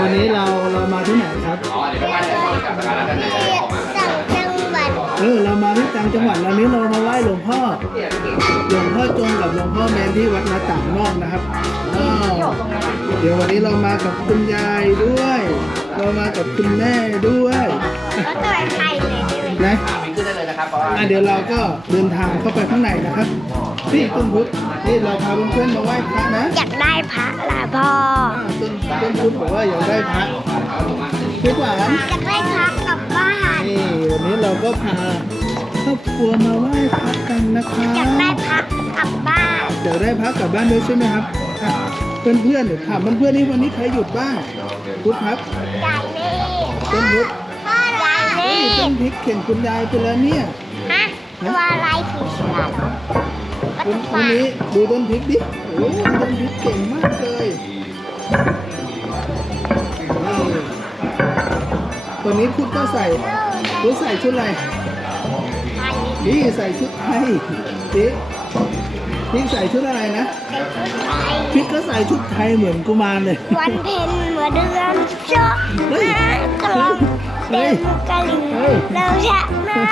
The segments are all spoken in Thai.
วันนี้เราเรามาที่ไหนครับอ๋อเดี๋ยวไปไหว้เดี๋ยวกลับมาแล้วกันเดี๋ยวจะออกมาจากจังหวัดเออเรามาที่ต่างจังหวัดวันนี้เรามาไหว้หลวงพ่อหลวงพ่อจงกับหลวงพ่อแมนที่วัดนาต่างนอกนะครับอ้าวเดี๋ยววันนี้เรามากับคุณยายด้วย เรามากับคุณแม่ด้วยแล้วตัวไทยเลยด้วยนะวิ่งขึ้นได้เลยนะครับเพราะว่าอะเดี๋ยวเราก็เดินทางเข้าไปข้างในนะครับนี่ต้นพุทธ นี่เราพาเพื่อนๆมาไหว้พระนะอยากได้พระละพ่ออ่าต้นต้นพุทธบอกว่าอยากได้พระพุทธหวานอยากได้พระกลับบ้านนี่วันนี้เราก็พาครอบครัวมาไหว้พระกันนะคะอยากได้พระกลับบ้านเดี๋ยวได้พักกลับบ้านด้วยใช่ไหมครับอะเพื่อนๆเดี๋ยวถามเพื่อนๆนี่วันนี้ใครหยุดบ้างพุทธครับยายนี่ต้นพุทธพ่อยายเฮ้ยนี่ต้นพริกเข่งคุณยายไปแล้วเนี่ยฮะตัวอะไรผีเสื้อวั นวันนี้ดูต้นพริกดิโอ้โหต้นพริกเก่งมากเลยนี่วันนี้พุทธก็ใส่พุทธใส่ชุดอะไรนี่ใส่ชุดไทยพริกพริกใส่ชุดอะไรนะพริกก็ใส่ชุดไทยเหมือนกุมารเลย วันเพ็ญเมื่อเดือนเจาะเฮ้ยน้ำกลองเต็มกะลิงเฮ้ยเราชะนา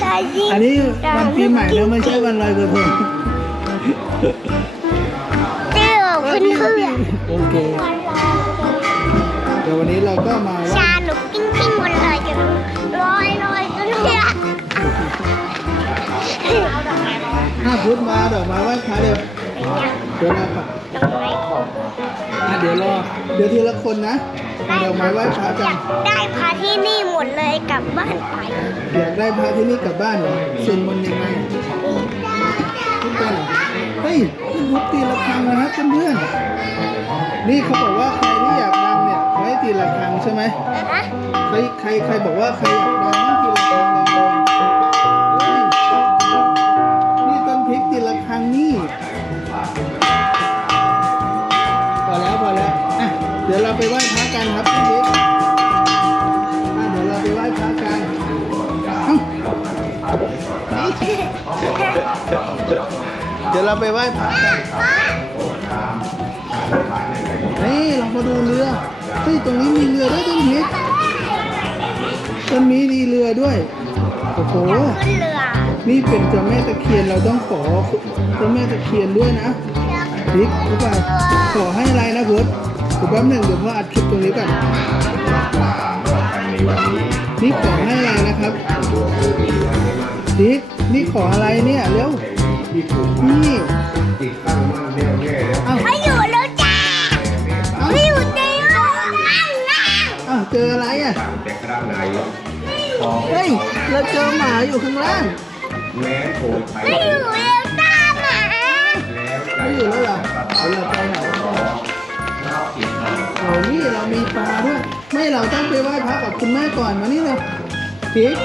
ชายิงอันนี้วันปีใหม่แล้วไม่ใช่วันลอยกระทง เตี้ยวขึ้นเพื่อนโอเคเดี๋ยววันนี้เราก็มาไหว้ชาหนุกกิ้งกิ้งบนเลยจนลอยลอยจนเนี่ยห้าพุธมาดอกไมาไหว้พระเดี๋ยวเดี๋ยวเราค่ะตรงไหนอะเดี๋ยวรอเดี๋ยวทีละคนนะเอาดอกไม้ไหว้พระอกัยานกได้พระที่นี่หมดเลยกลับบ้านไปอยากได้พระที่นี่กลับบ้านเหรอส่วนมนต์ยังไง ขึ้นไปเหรอเฮ้ยขึ้นพุทธตีละครังนะครับเพื่อนๆนี่เขาบอกว่าใครที่อยากดังเนี่ยขอให้ตีละครังใช่ไหมนะใครใครใครบอกว่าใครอยากดังต้องตีละครังดังๆเฮ้ยนี่ต้นพริกตีละครังนี่พอแล้วพอแล้วอะเดี๋ยวเราไปไหว้พระกันครับต้นพริกอะเดี๋ยวเราไปไหว้พระกันเอ้าเดี๋ยวเราไปไหว้พระกันนี่เรามาดูเรือเฮ้ยตรงนี้มีเรือด้วยต้นพริกต้นนี้มีเรือด้วย โอ้โห ขึ้นเรือนี่เป็นเจ้าแม่ตะเคียนเราต้องขอเจ้าแม่ตะเคียนด้วยนะพิกรู้ป่ะขอให้อะไรนะพุทธเดี๋ยวแป๊บหนึ่งเดี๋ยวพ่ออัดคลิปตรงนี้ก่อนนี่ขอให้อะไรนะครับพิกนี่ขออะไรเนี่ยเร็ว นี่อ้าวไม่อยู่แล้วจ้าไม่อยู่จริงนั่งนั่งอ้าวเจออะไรอะเฮ้ย เราเจอหมาอยู่ข้างล่างไม่อยู่แล้วจ้าหมาไม่อยู่แล้วเหรอเอาเราไปไหนเรานี่เรามีปลาด้วย ไม่เราต้องไปไหว้พระกับคุณแม่ก่อนมานี่เลยพีก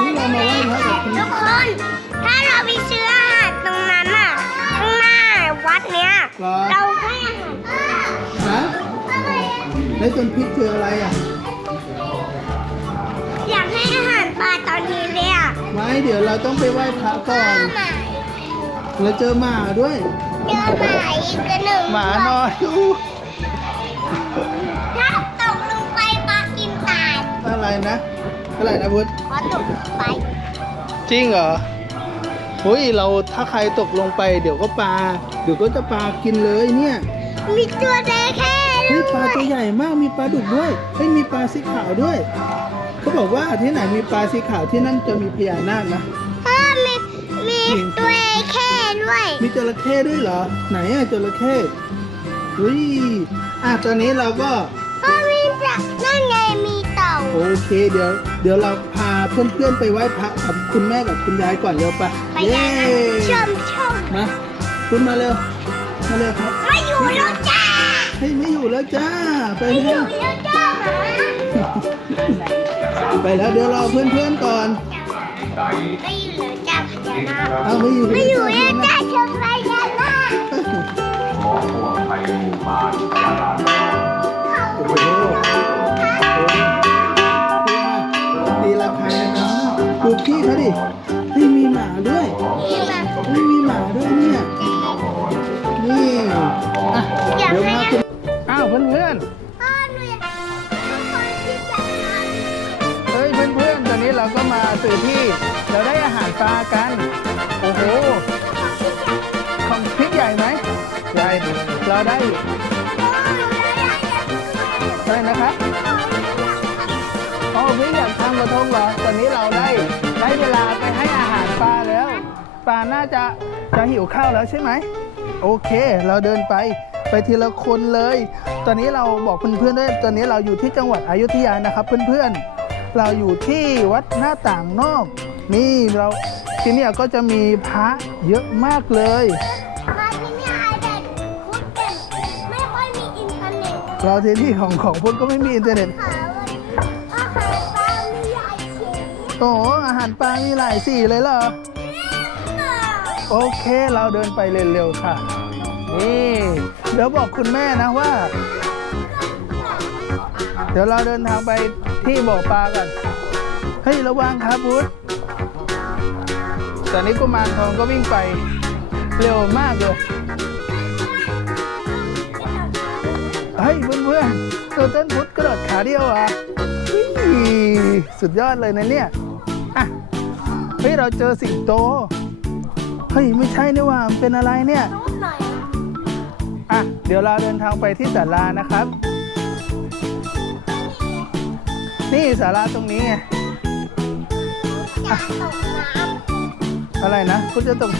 นี่เรามาไหว้พระกับคุณ ทุกคน ถ้าเราไปซื้ออาหาร ตรงนั้นอะข้างหน้าวัดเนี้ยเราให้อาหารฮะแล้วจนพริกคืออะไรอะ อยากให้อาหารปลาตอนนี้เลยอะไม่เดี๋ยวเราต้องไปไหว้พระก่อน หมาเราเจอหมาด้วย เจอหมาอีกตัวหนึ่งหมานอนอยู่ถ้าตกลงไปปลากินตายอะไรนะอะไรนะพุทธขอตกลงไปจริงเหรอ เฮ้ยเราถ้าใครตกลงไปเดี๋ยวก็ปลาเดี๋ยวก็จะปลากินเลยเนี่ยมีตัวแดงแค่เฮ้ยปลาตัวใหญ่มากมีปลาดุกด้วยเฮ้ยมีปลาสีขาวด้วยเขาบอกว่าที่ไหนมีปลาสีขาวที่นั่นจะมีพญานาคนะพ่อมีมีตัวแค่ด้วยมีจระเข้ด้วยเหรอ ไหนอะจระเข้เฮ้ยอะตอนนี้เราก็พ่อมีจักนั่นไงมีเต่า โอเคเดี๋ยวเดี๋ยวเราพา เพื่อนๆไปไหว้พระกับคุณแม่กับคุณยายก่อนเร็วไปไปเย้ยังชมชมมาคุณมาเร็วมาเร็วครับไม่อยู่แล้วจ้าเฮ้ยไม่อยู่แล้วจ้าไปไม่อเร็ยู่วแล้วจ้าหมาไปแล้วเดี๋ยวรอเพื่อนๆก่อนไม่อยู่แล้วจ้าพญานาคเอาไม่อยู่ไม่อยู่แล้วจ้าชมพญานาคโกี้เขาดินี่มีหมาด้วยนี่มีหมาด้วยเนี่ย นี่เดี๋ยวให้มากินอ้าวเพื่อนเพื่อนเฮ้ยเพื่อนเพื่อนตอนนี้เราก็มาสื่ที่ เราได้อาหารปลากัน โอ้โห ของพริกใหญ่ไหมใหญ่ เราได้อะไรนะครับ อ๋อพริกใหญ่ทำกระทงเหรอ ตอนนี้เราได้ เวลาไปให้อาหารปลาแล้ว ปลาน่าจะจะหิวข้าวแล้วใช่ไหม โอเค เราเดินไปไปทีละคนเลย ตอนนี้เราบอกเพื่อนๆด้วย ตอนนี้เราอยู่ที่จังหวัดอยุธยานะครับ เพื่อนๆ เราอยู่ที่วัดหน้าต่างนอก นี่เราที่เนี่ยก็จะมีพระเยอะมากเลย มาที่นี่ไอเด็กพุทธเป็นไม่ค่อยมีอินเทอร์เน็ตเราที่นี่ของของพุทธก็ไม่มีอินเทอร์เน็ตหา โอ้อาหารปลามีหลายสีเลยเหรอ โอเคเราเดินไปเร็วๆค่ะ นี่เดี๋ยวบอกคุณแม่นะว่า เดี๋ยวเราเดินทางไปที่บ่อปลากัน เฮ้ยระวังครับพุทธตอนนี้กุมารทองก็วิ่งไปเร็วมากเลยเฮ้ยเพื่อนๆตัวต้นพุทธกระโดดขาเดียวอะสุดยอดเลยนะเนี่ย เฮ้ย เราเจอสิงโต เฮ้ย ไม่ใช่นี่หว่ามันเป็นอะไรเนี่ย รูปหน่อยอะ เดี๋ยวเราเดินทางไปที่ศาลานะครับ นี่ศาลาตรงนี้ไงอยากตกน้ำอะไรนะ คุณจะตรง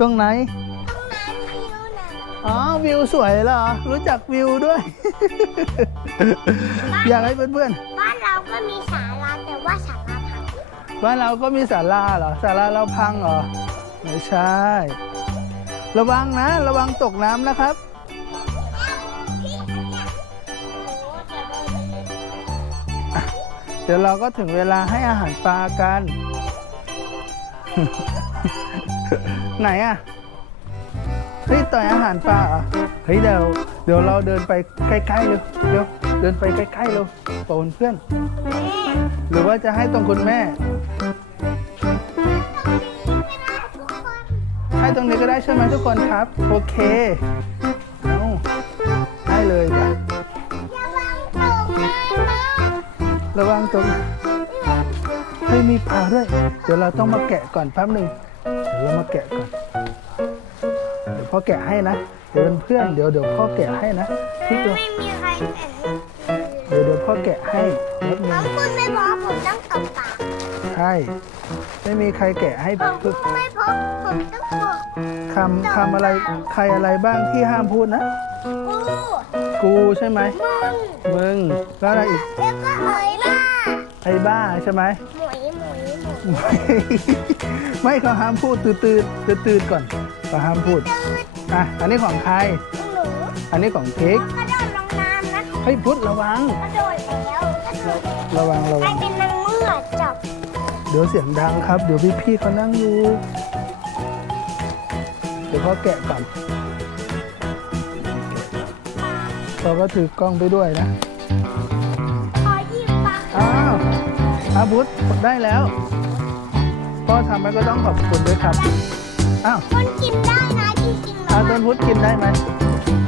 ตรงไหนต้องน้ำคิ้วนะอ๋อ วิวสวยเหรอ รู้จักวิวด้วย อยากให้เพื่อนบ้านเราก็มีศาลาแต่ว่าศาลาพังๆ บ้านเราก็มีศาลาเหรอศาลาเราพังเหรอ ไม่ใช่ ระวังนะ ระวังตกน้ำนะครับ เดี๋ยวเราก็ถึงเวลาให้อาหารปลากัน ไหนอะเฮ้ยต่อยอาหารปลาเหรอเฮ้ยเดี๋ยวเดี๋ยวเราเดินไปใกล้ๆเร็วเร็ว เดินไปใกล้ๆเร็วปนเพื่อน หรือว่าจะให้ตรงคุณแม่ ให้ตรงนี้ก็ได้ใช่ไหมทุกคนครับ โอเคเอาให้เลยจ้ะระวังตกน้ระวังตรงเฮ้ยมีปลาด้วย เดี๋ยวเราต้องมาแกะก่อนแป๊บหนึ่งเดี๋ยวเรามาแกะก่อน เดี๋ยวพ่อแกะให้นะ เดี๋ยวเป็นเพื่อนเดี๋ยวเดี๋ยวพ่อแกะให้นะพี่ตัว ไม่มีใครแข่งเดี๋ยวเดี๋ยว พ่อแกะให้แป๊บหนึน้องงคุณไม่บอกผมต้องตบปากใช่ ไม่มีใครแกะให้ผมปึ๊บไม่พบผมต้องบอกคำคำอะไรใครอะไรบ้างที่ห้ามพูดนะ กูกูใช่ไหมมึงมึงแล้วอะไรอีกแล้วก็เอ๋ยบ้าไอ้บ้าใช่ไหม หมวยหมวยหมวยไม่ไม่เขาห้ามพูดตื่นตื่นตื่นตื่นก่อนเขาห้ามพูด อะ อันนี้ของใคร หนูอันนี้ของเค้กกระ ฮ้ยพุทธระวัง กระโดดแล้วกระโดดระวังระใครวังเป็นนางเมื่อจับเดี๋ยวเสียงดังครับ เดี๋ยวพี่พี่ๆเขานั่งอยู่ เดี๋ยวพ่อแกะก่อนเราก็ถือกล้องไปด้วยนะขอหยิบปากอ้าวอาพุทธได้แล้ว พ่อทำไปก็ต้องขอบคุณด้วยครับ อ้าวคนกินได้นะจริงๆอาแล้วต้นพุทธกินได้ไหม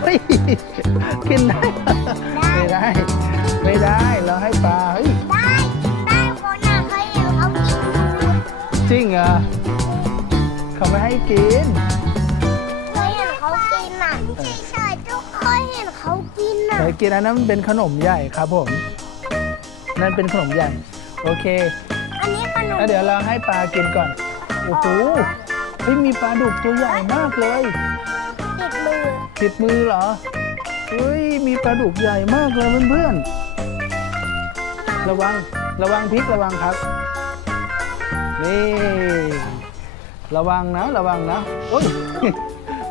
เฮ้ย กินได้เหรอ ไม่ได้ ไม่ได้เราให้ปลาเฮ้ยได้กินได้คนน่ะเคยเห็นเขากินอยู่จริงเหรอเขาไม่ให้กินเคยเห็นเขากินอะใช่ๆทุกเคยเห็นเขากินอะเคยกินอันนั้นมันเป็นขนมใหญ่ครับผมนั่นเป็นขนมใหญ่โอเคอันนี้ขนมแล้วเดี๋ยวเราให้ปลากินก่อนโอ้โหเฮ้ยมีปลาดุกตัวใหญ่มากเลยติดมือติดมือเหรอ เฮ้ย มีปลาดุกใหญ่มากเลยเพื่อนๆ ระวัง ระวังพริกระวังครับ นี่ ระวังนะ ระวังนะโอ้ย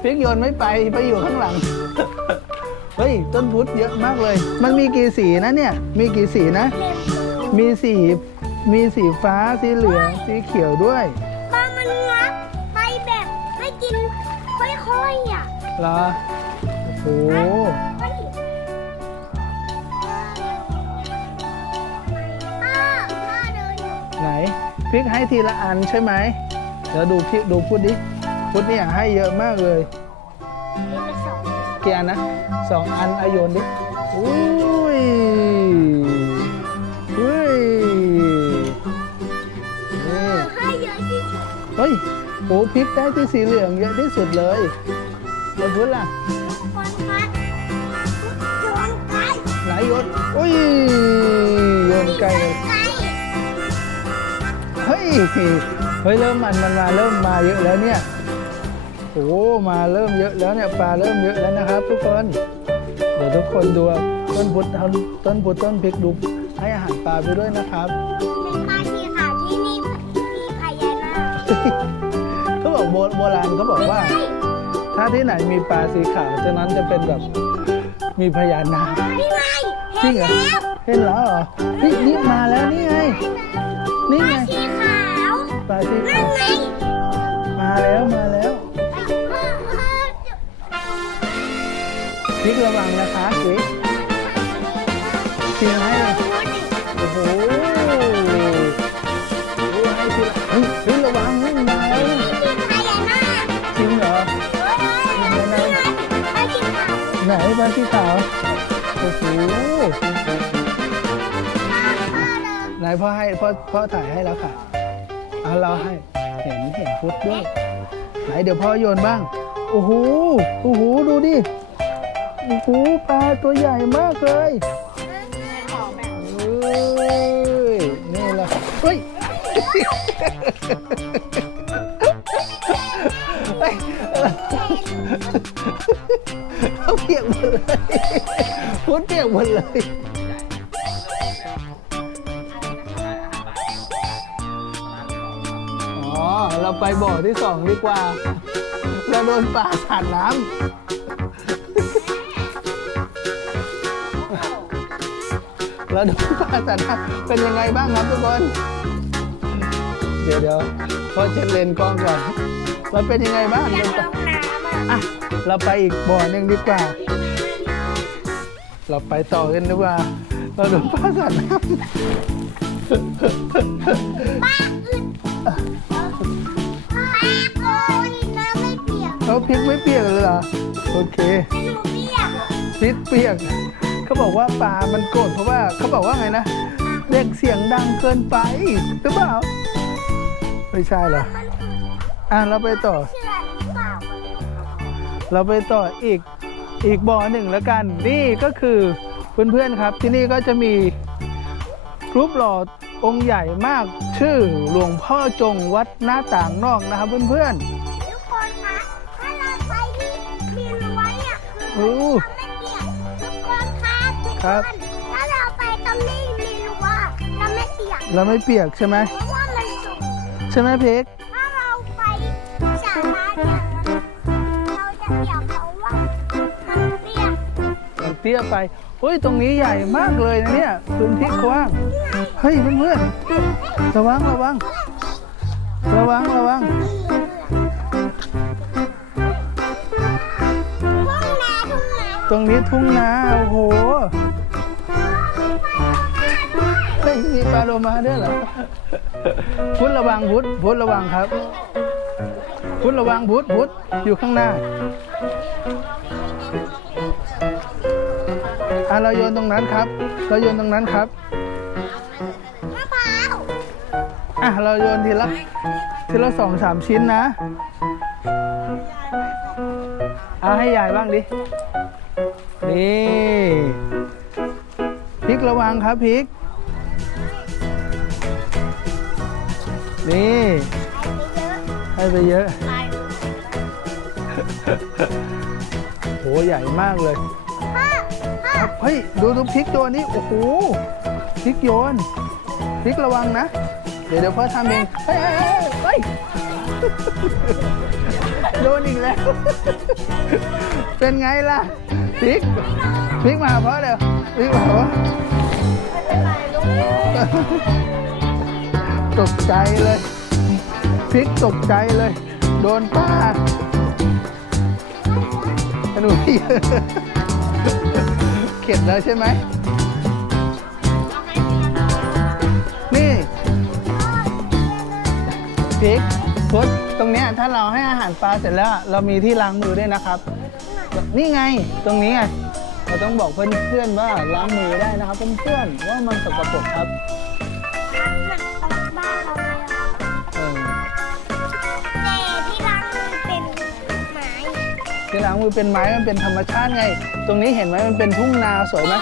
พริกโยนไม่ไป ไปอยู่ข้างหลัง เฮ้ย ต้นพุทธเยอะมากเลย มันมีกี่สีนะเนี่ย มีกี่สีนะเล็มมือมีสี มีสีฟ้า สีเหลือง สีเขียวด้วยปลามันงับไปแบบไม่กินค่อยๆอะเหรอโอ้โหไหนพริกให้ทีละอันใช่ไหมเดี๋ยวดูพริกดูพุดดิพูดเนี่ยให้เยอะมากเลยเกียนะสองอันอโยนดิอุ้ยอุ้ยนี่เฮ้ยโอ้พริกได้ที่สีเหลืองเยอะที่สุดเลยแล้พูดล่ะ โยนอุ้ยโยนไกลเลยไก่เฮ้ยเฮ้ยเริ่มมันมันมาเริ่มมาเยอะแล้วเนี่ยโอ้มาเริ่มเยอะแล้วเนี่ยปลาเริ่มเยอะแล้วนะครับ ทุกคนเดี๋ยวทุกคนดูต้นพุทธต้นพุทธต้นพริกดูให้อาหารปลาไปด้วยนะครับมีปลาสีขาวที่นี่มีพญานาคเขาบอกโบโบราณเขาบอกว่า ถ้าที่ไหนมีปลาสีขาวฉะนั้นจะเป็นแบบมีพญานาคนี่ไง จริงเหรอเห็นแล้วเหรอเฮ้ยนี่มาแล้วนี่ไง นี่ปไงลาสีขาวปลาสีนั่ขานวไงมาแล้วมาแล้วพริกระวังนะคะพริกกินให้เลยโอ้โหโอ้ให้ทีละเฮ้ยเฮ้ยระวังนี่มาแล้วพญานาคจริงเหรอนี่ไงปลาสีขาวไหนปลาสีขาว โหไหนพ่อให้พ่อพ่อถ่ายให้แล้วค่ะเอาเราให้เห็นเห็นพุทธด้วย ไหนเดี๋ยวพ่อโยนบ้าง โอ้โหโอ้โหดูดิโอ้โหปลาตัวใหญ่มากเลยเอ้ยนี่แหละเฮ้ย เขาเปียกหมดเลยพุดเปียกหมดเลย อ๋อ เราไปบ่อที่สองดีกว่า เราโดนปลาสาดน้ำเราโดนปลาสาดน้ำเป็นยังไงบ้างครับทุกคน เดี๋ยวเดี๋ยวพอเช็ดเลนส์กล้องก่อนเราเป็นยังไงบ้างเดิกนลไปงน้ำ อะอะ เราไปอีกบ่อหนึ่งดีกว่า เราไปต่อกันดีกว่า เราโดนปลาสาดน้ำป้าอึดป้าโกนน้ำไม่เปียกเขาพริกไม่เปียกเลยเหรอ โอเคหนูเปียกพริกเปียก เขาบอกว่าปลามันโกรธเพราะว่าเขาบอกว่าไงนะ เรียกเสียงดังเกินไปหรือเปล่า ไม่ใช่เหรอ อะเราไปต่อ เราไปต่ออีกอีกบ่อหนึ่งแล้วกัน นี่ก็คือเพื่อนๆครับ ที่นี่ก็จะมีรูปหล่อองค์ใหญ่มากชื่อหลวงพ่อจงวัดหน้าต่างนอกนะครับเพื่อนทุกคนคะถ้าเราไปที่มีรั้วเนี่ยๆคือโอ้ไม่เปียกทุกคนคะทุกครัคบนถ้าเราไปตรงนี้มีรั้วเราไม่เปียกเราไม่เปียกใช่ไหมเพราะว่ามันสูงใช่ไหมเพก ตี้ยไปเฮ้ยตรงนี้ใหญ่มากเลยนะเนี่ยพื้นที่กว้างเฮ้ยเพื่อนๆระวังระวัง ระวังระวังทุ่งนาทุ่งตรงนี้ทุ่งนาโอ้โหเฮ้ยมีปลาโลมาด้วยเหรอพุทธระวังพุทธพุทธระวังครับ พุทธระวังพุทธพุทธอยู่ข้างหน้า อะเราโยนตรงนั้นครับ เราโยนตรงนั้นครับ มะพร้าวอะเราโยนทีละทีละสองสามชิ้นนะเอาให้ยายบ้างดิ นี่พริกระวังครับพริก นี่ให้ไปเยอะโหใหญ่มากเลย พ่อพ่อเฮ้ยดูดูพริกโยนนี่โอ้โหพริกโยนพริกระวังนะ เดี๋ยวเดี๋ยวพ่อทำเองเฮ้ยเฮ้ยเฮ้ยเฮ้ยโดนอีกแล้ว เป็นไงล่ะพริกพริกมาหาพ่อเดี๋ยวพริกมาหาพ่อตกใจเลยพริกตกใจเลย โดนป้าหนูพี่ ข็ดแล้วใช่ไหม นี่พริกพุทตรงเนี้ยถ้าเราให้อาหารปลาเสร็จแล้วเรามีที่ล้างมือด้วยนะครับ นี่ไงตรงนี้ไงเราต้องบอกเพื่อนๆว่าล้างมือได้นะครับเพื่อนๆว่ามันสกปรกครับ ที่ล้างมือเป็นไม้มันเป็นธรรมชาติไง ตรงนี้เห็นไหมมันเป็นทุ่งนาสวยไหม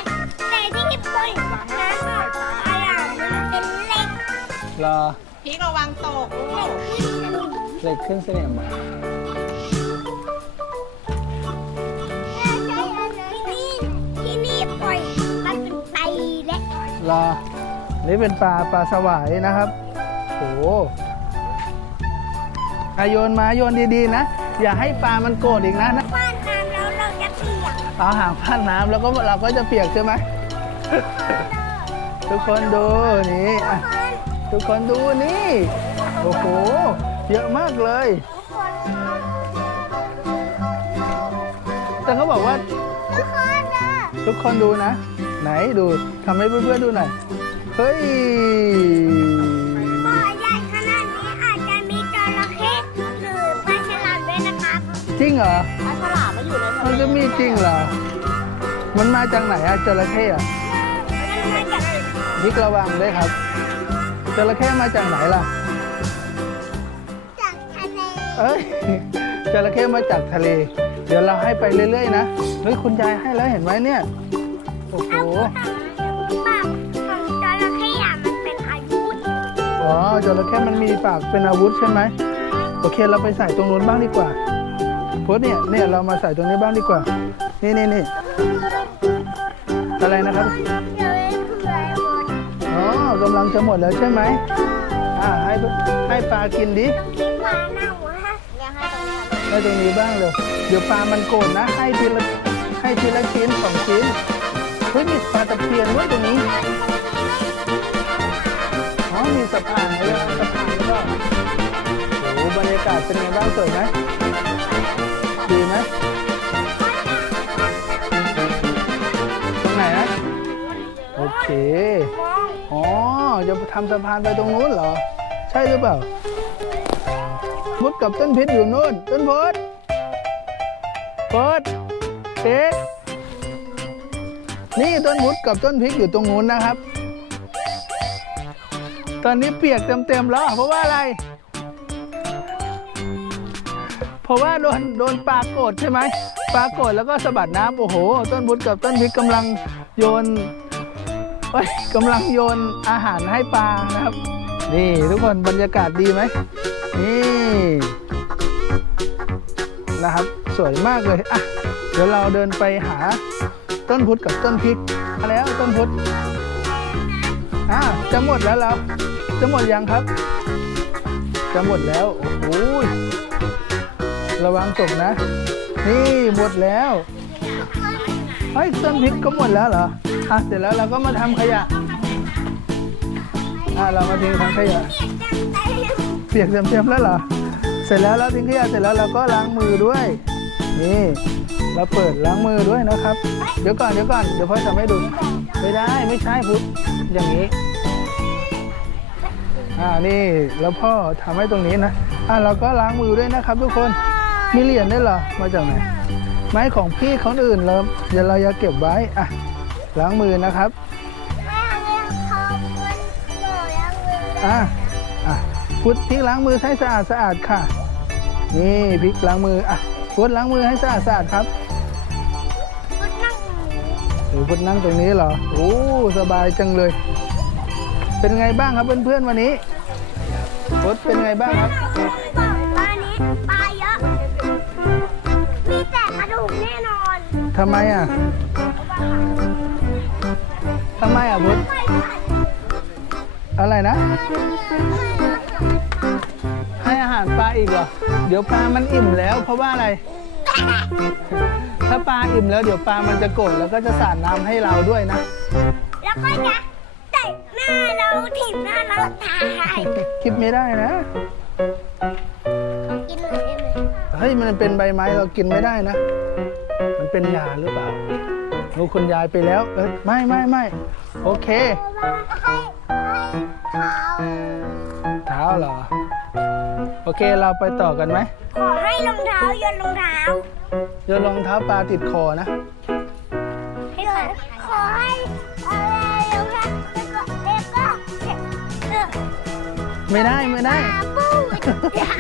แต่ที่ญี่ปุ่นน้ำอะไรมันเป็นเหล็กรอพีกระวังตกลูกเหล็กขึ้นเสน่ห์มาที่นี่ที่นี่ปล่อยมันเป็นไปและรอนี่เป็นปลาปลาสวายนะครับโอ้โหอะโยนมาโยนดีๆนะ อย่าให้ปลามันโกรธอีกนะนะว่านน้ำแล้วเราจะเปียกเอาหางพาดน้ำแล้วก็เราก็จะเปียกใช่ไหม ทุกคนดูนี่อะทุกคนดูนี่ โอ้โห เยอะมากเลยแต่เขาบอกว่าทุกคนเด้อทุกคนดูนะ ไหนดูทำให้เพื่อนๆดูหน่อย เฮ้ย จริงเหรอปลาฉลามมันอยู่ในทะมันเลจะมีจริงเหรอ มันมาจากไหนอะจระเข้อะมันมาจากยิกระวังด้วยครับจระเข้มาจากไหนล่ะ จากทะเลเอ้ยจระเข้มาจากทะเล เดี๋ยวเราให้ไปเรื่อยๆนะเฮ้ยคุณยายให้แล้วเห็นไหมเนี่ยโอ้โหปากของจระเข้อะมันเป็นอายุธอ๋อจระเข้มันมีปากเป็นอาวุธใช่ไหมโอเคเราไปใส่ตรงนู้นบ้างดีกว่า พุทธเนี่ยเนี่ยเรามาใส่ตรงนี้บ้างดีกว่า นี่นี่นี่อะไรนะครับ อ๋อกำลังจะหมดแล้วใช่ไหมอ่าให้ให้ปลากินดิปลาเน่าฮะเนี่ยให้ตรงนี้ให้ตรงนี้บ้างเลยเดี๋ยวปลามันโกรธนะ ให้ทีละให้ทีละชิ้นสองชิ้นเฮ้ยมีปลาตะเพียนด้วยตรงนี้ อ๋อมีสะพานให้ด้วยสะพานก็โอ้บรรยากาศเป็นไงบ้างสวยไหม จะทำสะพานไปตรงนู้นเหรอ ใช่หรือเปล่าพุทธกับต้นพิษอยู่นู่น ต้นพุธพุธเอ๊ะนี่ต้นพุทธกับต้นพริกอยู่ตรงนู้นนะครับ ตอนนี้เปียกเต็มๆแล้ว เพราะว่าอะไร เพราะว่าโดนโดนปลาโกรธใช่ไหมปลาโกรธแล้วก็สะบัดน้ำโอ้โห ต้นพุทธกับต้นพริกกำลังโยน เอ้ยกำลังโยนอาหารให้ปลานะครับ นี่ทุกคนบรรยากาศดีไหมนี่นะครับ สวยมากเลยอะเดี๋ยวเราเดินไปหาต้นพุทธกับต้นพริกมาแล้วต้นพุทธอะจะหมดแล้วเราจะหมดยังครับ จะหมดแล้วโอ้โหระวังตกนะ นี่หมดแล้วเฮ้ยต้นพริกก็หมดแล้วเหรอ อะเสร็จแล้วเราก็มาทำขยะ อะเรามาทิ้งถังขยะ เปียกเต็มๆแล้วเหรอ เสร็จแล้วเราทิ้งขยะเสร็จแล้วเราก็ล้างมือด้วย นี่เราเปิดล้างมือด้วยนะครับ เดี๋ยวก่อนเดี๋ยวก่อนเดี๋ยวพ่อทำให้ดู ไม่ได้ไม่ใช่พุทธอย่างนี้ อ่านี่แล้วพ่อทำให้ตรงนี้นะ อ่าเราก็ล้างมือด้วยนะครับ ทุกคน มีเหรียญได้วยเหรอ มาจากไหน ไม้ของพี่เขาอื่นเราเดี๋ยวเราจะเก็บไว้ อะ ล้างมือนะครับแม่เลี้ยงเขาเป็นบ่อยังเลยอะอะพุทธพริกล้างมือให้สะอาดสะอาดค่ะ นี่พริกล้างมืออะพุทธล้างมือให้สะอาดสะอาดครับพุทธนั่งอยู่หรือพุทธนั่งตรงนี้เหรอโอ้สบายจังเลย เป็นไงบ้างครับเพื่อนๆวันนี้พุทธเป็นไงบ้างครับบ่อปลานี้ปลาเยอะ มีแต่กระดูกแน่นอนทำไมอะทำไม อะพุทธไม่ใช่อะไรนะ ให้อาหารปลาอีกเหรอ เดี๋ยวปลามันอิ่มแล้ว เพราะว่าอะไร ถ้าปลาอิ่มแล้วเดี๋ยวปลามันจะโกรธแล้วก็จะสาดน้ำให้เราด้วยนะ แล้วก็จะเตะหน้าเราถีบหน้าเราตายคลิปไม่ได้นะกินหน่อยได้ไหมเฮ้ยมันเป็นใบไม้เรากินไม่ได้นะ มันเป็นยาหรือเปล่า รู้คุณยายไปแล้วเอยไม่ไม่ไม่โอเค เท้าเหรอ โอเคเราไปต่อกันไหม ขอให้รองเท้าโยนรองเท้าโยนรองเท้าปลาติดคอนะ ให้ขอขอให้อะไรรองเท้าแล้วก็แล้วก็เออไม่ได้ไม่ได้ ปลาปูจ้า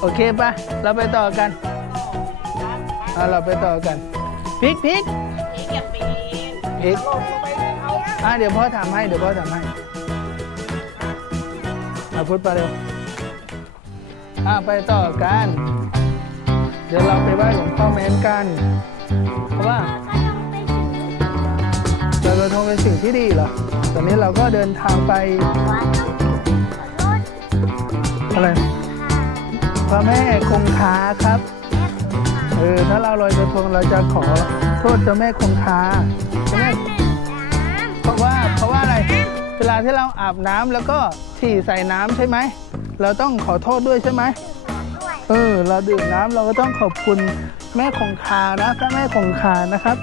โอโอเคปะเราไปต่อกัน อะเราไปต่อกันพริกพริกนี่เก็บปีนพริกอะเดี๋ยวพ่อทำให้เดี๋ยวพ่อทำให้มาพูดไปเร็วอะไปต่อกัน เดี๋ยวเราไปไหว้หลวงพ่อแม้นกัน เพราะว่าลอยกระทงเป็นสิ่งที่ดีเหรอ ตอนนี้เราก็เดินทางไปอะไรพระแม่คงคาครับ เออถ้าเราลอยกระทงเราจะขอโทษเจ้าแม่คงคาใช่ไหมเพราะว่าเพราะว่าอะไรเวลาที่เราอาบน้ำแล้วก็ฉี่ใส่น้ำใช่ไหมเราต้องขอโทษด้วยใช่ไหมเออเราดื่มน้ำเราก็ต้องขอบคุณแม่คงคานะพระแม่คงคานะครับ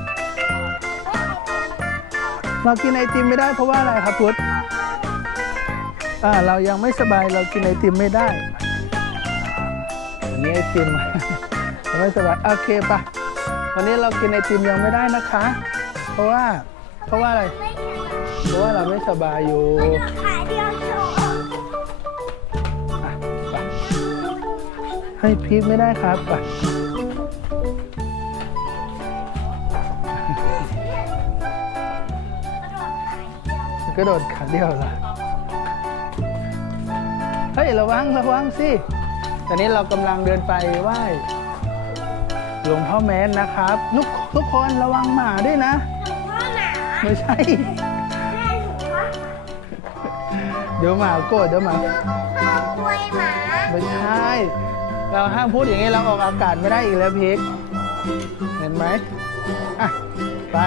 เรากินไอติมไม่ได้เพราะว่าอะไรครับพุทธอ่าเรายังไม่สบายเรากินไอติมไม่ได้วันนี้ไอติมยัง ไม่สบายโอเคปะวันนี้เรากินไอติมยังไม่ได้นะคะ เพราะว่าเพราะว่าอะไร เพราะว่าเราไม่สบายอยู่ให้พีคไม่ได้ครับไปกระโดดขาเดียวเหรอเฮ้ย ระวัง ระวังสิ ตอนนี้เรากำลังเดินไปไหว้ หลวงพ่อแม้นนะครับทุกทุกคนระวังหมาด้วยนะ พ่อหมาไม่ใช่ แม่หนูว่าเดี๋ยวหมาโกรธเดี๋ยวหมาพ่อกล้วยหมาไม่ใช่ เราห้ามพูดอย่างนี้เราออกอากาศไม่ได้อีกแล้วพีกเห็นไหมอะไป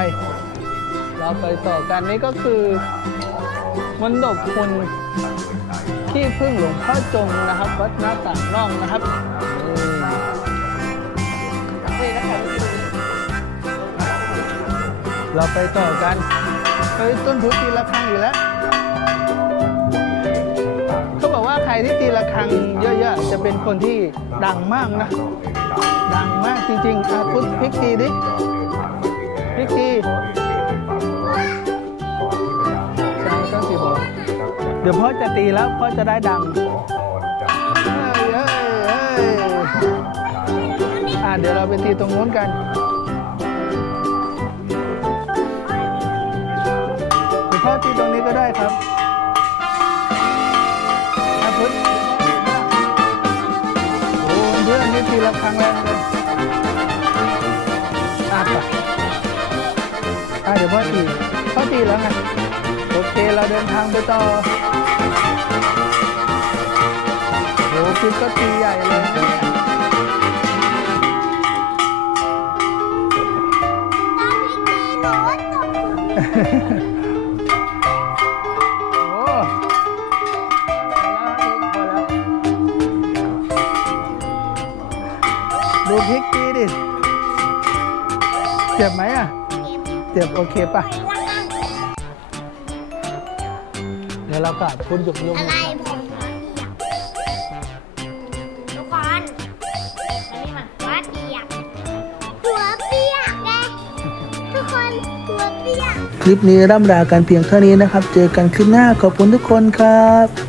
เราไปต่อกันนี่ก็คือมนดบคุณที่พึ่งหลวงพ่อจงนะครับ วัดหน้าต่างน่องนะครับ เราไปต่อกันเฮ้ยต้นพุตีละครังอยู่แล้ว เขาบอกว่าใครที่ตีละครังเยอะๆ จะเป็นคนที่ดังมากนะ ดังมากจริงๆอาพุทธพลิกตีดิพลิกตีใช่ต้องตีบอกเดี๋ยวพ่อจะตีแล้วพ่อจะได้ดังเฮ้ยเฮ้ยเฮ้ยเดี๋ยวเราไปตีตรงนู้นกัน ก็ได้ครับอาพุทธโอ้เพื่อนนี่ตีละครั้งแรงเลยอะไปอะเดี๋ยวพ่อตีพ่อตีแล้วไงโอเคเราเดินทางไปต่อโอ้คิดก็ตีใหญ่เลยนะเนี่ตอนนี้ตีหนูตก เจ็บโอเคป่ะเดี๋ยวเรากลับคุณหยุกยุกอะไรผมทุกคนอันนี้มันหัวเปียกหัวเปียกไงทุกคนหัวเปียก คลิปนี้ร่ำลากันเพียงเท่านี้นะครับ เจอกันคลิปหน้าขอบคุณทุกคนครับ